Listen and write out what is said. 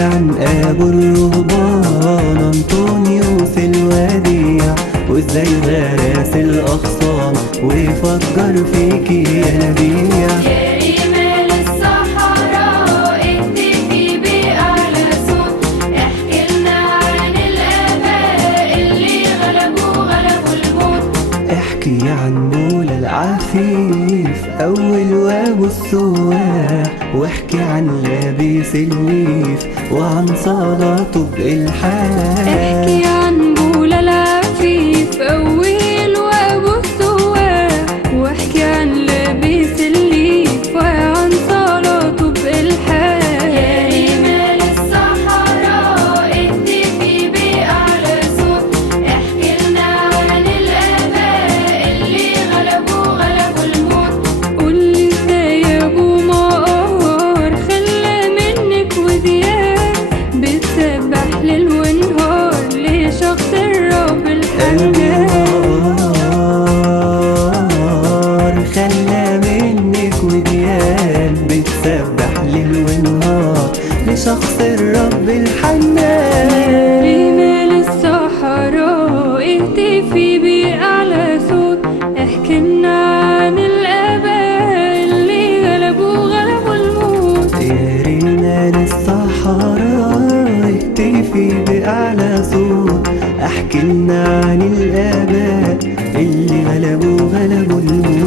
عن ابو الرهبان انطونيوس الوديع، وازاي غرس الاغصان وفجر فيكي ينابيع. يا رمال الصحراء اهتفي بأعلى صوت، احكيلنا عن الآباء اللي غلبوا الموت. احكي عن مولا العفيف أول وابو السواح، واحكي عن لابس الليف وعن صلاته بإلحاح. احكي عن بولا العفيف أول وأبو السواح، واحكي عن لابس الليف وعن صلاته بإلحاح. يا رمال الصحراء اهتفي بأعلى صوت، احكيلنا عن الآباء اللي غلبوا الموت. قولي ازاي يا أبو مقار خلى منك وديان بتسبح ليل ونهار لشخص الرب الحنان. خلى منك وديان بتسبح ليل ونهار لشخص الرب الحنان. رمال الصحراء اهتفي بأعلى صوت، احكيلنا عن الآباء اللي غلبوا الموت. يا رمال الصحراء اهتفي بأعلى صوت، احكيلنا عن الآباء اللي غلبوا الموت.